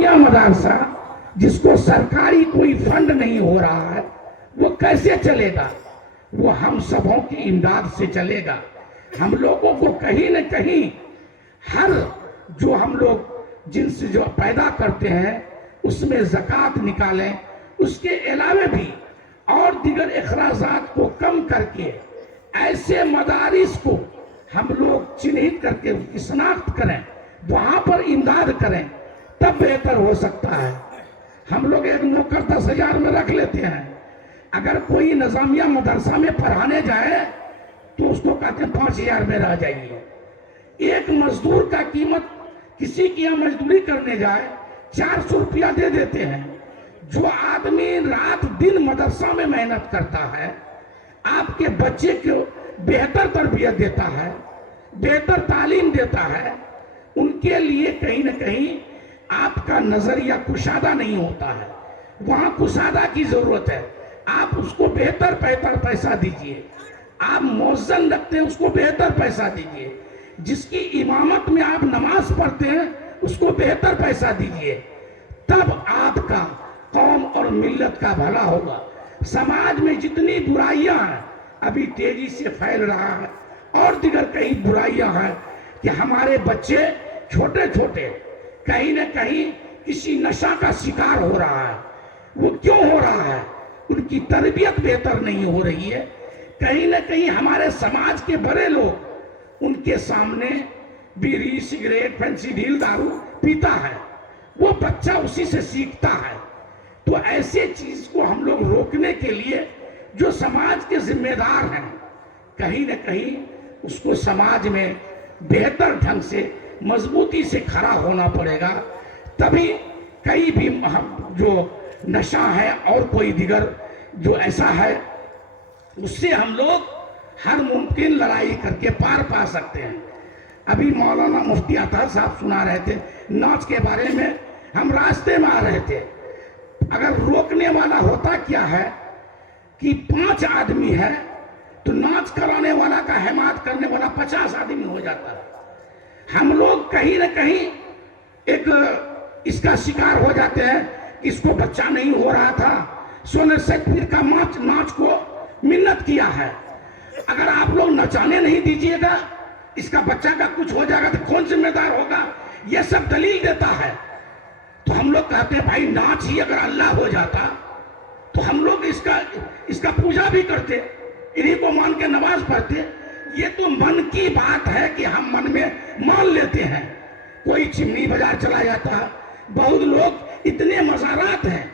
जामिया मदरसा जिसको सरकारी कोई फंड नहीं हो रहा है वो कैसे चलेगा? वो हम सबों की इमदाद से चलेगा। हम लोगों को कहीं न कहीं हर जो हम लोग जिनसे जो पैदा करते हैं उसमें ज़कात निकालें, उसके अलावा भी और दीगर अखराजात को कम करके ऐसे मदारिस को हम लोग चिन्हित करके उसकी शनाख्त करें, वहाँ पर इमदाद करें, तब बेहतर हो सकता है। हम लोग एक नौकर 10,000 में रख लेते हैं, अगर कोई निजामिया मदरसा में पढ़ाने जाए तो उसको कहते हैं 5,000 में रह जाइए। एक मजदूर का कीमत किसी की यहाँ मजदूरी करने जाए 400 रुपया दे देते हैं। जो आदमी रात दिन मदरसा में मेहनत करता है, आपके बच्चे को बेहतर तरबियत देता है, बेहतर तालीम देता है, उनके लिए कहीं न कहीं आपका नजरिया कुशादा नहीं होता है। वहाँ कुशादा की जरूरत है। आप उसको बेहतर पैसा दीजिए। आप मौज़न रखते हैं, उसको बेहतर पैसा दीजिए। जिसकी इमामत में आप नमाज पढ़ते हैं उसको बेहतर पैसा दीजिए। तब आपका कौम और मिल्लत का भला होगा। समाज में जितनी बुराइयां हैं अभी तेजी से फैल रहा है, और दिगर कई बुराइयां हैं कि हमारे बच्चे छोटे छोटे कहीं न कहीं किसी नशा का शिकार हो रहा है। वो क्यों हो रहा है? उनकी तरबियत बेहतर नहीं हो रही है। कहीं न कहीं हमारे समाज के बड़े लोग उनके सामने बीड़ी, सिगरेट, फैंसी ढील, दारू पीता है, वो बच्चा उसी से सीखता है। तो ऐसे चीज को हम लोग रोकने के लिए जो समाज के जिम्मेदार हैं, कहीं न कहीं उसको समाज में बेहतर ढंग से मजबूती से खड़ा होना पड़ेगा। तभी कई भी जो नशा है और कोई दिगर जो ऐसा है उससे हम लोग हर मुमकिन लड़ाई करके पार पा सकते हैं। अभी मौलाना मुफ्ती अतहर साहब सुना रहे थे नाच के बारे में। हम रास्ते में आ रहे थे, अगर रोकने वाला होता क्या है कि 5 आदमी है तो नाच कराने वाला का हिमायत करने वाला 50 आदमी हो जाता है। हम लोग कहीं न कहीं एक इसका शिकार हो जाते हैं कि इसको बच्चा नहीं हो रहा था, सोने सैदपीर का नाच को मिन्नत किया है, अगर आप लोग नचाने नहीं दीजिएगा इसका बच्चा का कुछ हो जाएगा तो कौन जिम्मेदार होगा? ये सब दलील देता है। तो हम लोग कहते हैं भाई नाच ही अगर अल्लाह हो जाता तो हम लोग इसका पूजा भी करते, इन्हीं को मान के नमाज पढ़ते। ये तो मन की बात है कि हम मन में मान लेते हैं। कोई चिमनी बाजार चला जाता है, बहुत लोग इतने मज़ारात हैं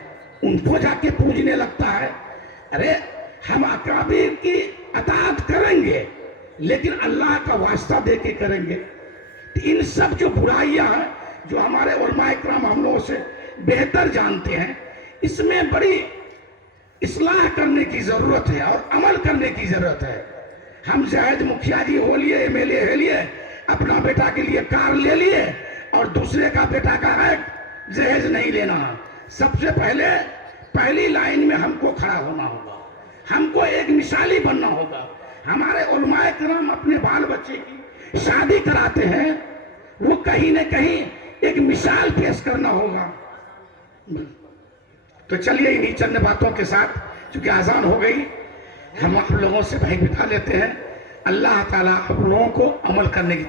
उनको जाके पूजने लगता है। अरे हम अकाबिर की अताअत करेंगे लेकिन अल्लाह का वास्ता दे के करेंगे। तो इन सब जो बुराइयां हैं जो हमारे उलमाए किराम हम लोगों से बेहतर जानते हैं, इसमें बड़ी इस्लाह करने की जरूरत है और अमल करने की जरूरत है। हम जायद मुखिया जी हो लिए, एमएलए हो लिए, अपना बेटा के लिए कार ले लिए और दूसरे का बेटा का है जहेज नहीं लेना। सबसे पहले पहली लाइन में हमको खड़ा होना होगा, हमको एक मिसाली बनना होगा। हमारे उलमाए किराम अपने बाल बच्चे की शादी कराते हैं, वो कहीं न कहीं एक मिसाल पेश करना होगा। तो चलिए इन्हीं चंद बातों के साथ, चूंकि आजान हो गई, हम आप लोगों से भाई बिता लेते हैं। अल्लाह ताला आप लोगों को अमल करने की